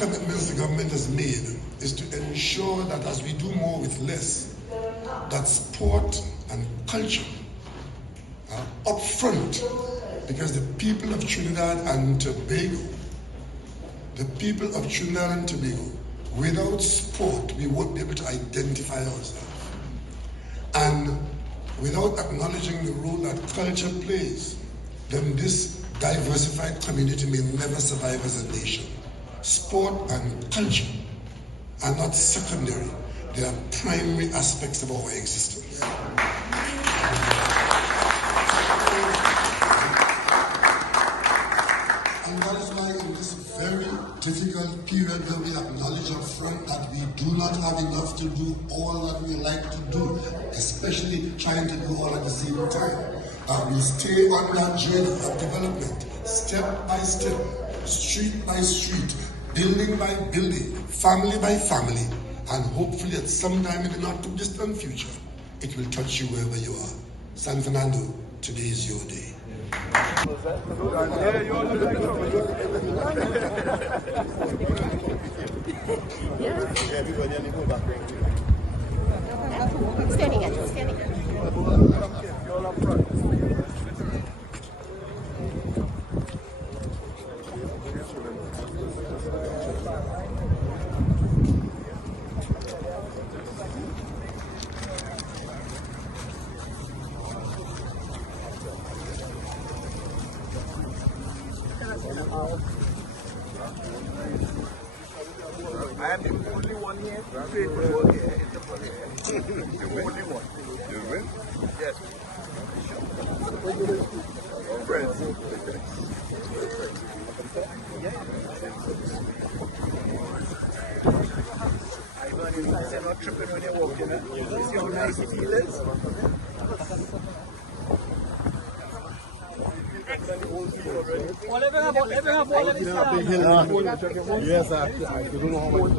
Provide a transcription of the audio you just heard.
commitments the government has made is to ensure that as we do more with less, that sport and culture are up front, because the people of Trinidad and Tobago, without sport, we won't be able to identify ourselves. And without acknowledging the role that culture plays, then this diversified community may never survive as a nation. Sport and culture are not secondary, they are primary aspects of our existence. And that is why in this very difficult period where we acknowledge up front that we do not have enough to do all that we like to do, especially trying to do all at the same time, we stay on that journey of development, step by step, street by street, building by building, family by family, and hopefully at some time in the not too distant future, it will touch you wherever you are. San Fernando, today is your day. Standing at. I am the only one here to pay for the work here in the project. The only one. You win? Yes. Friends. I am not tripping when you're walking. You see how nice it is? Yes, I don't know how much.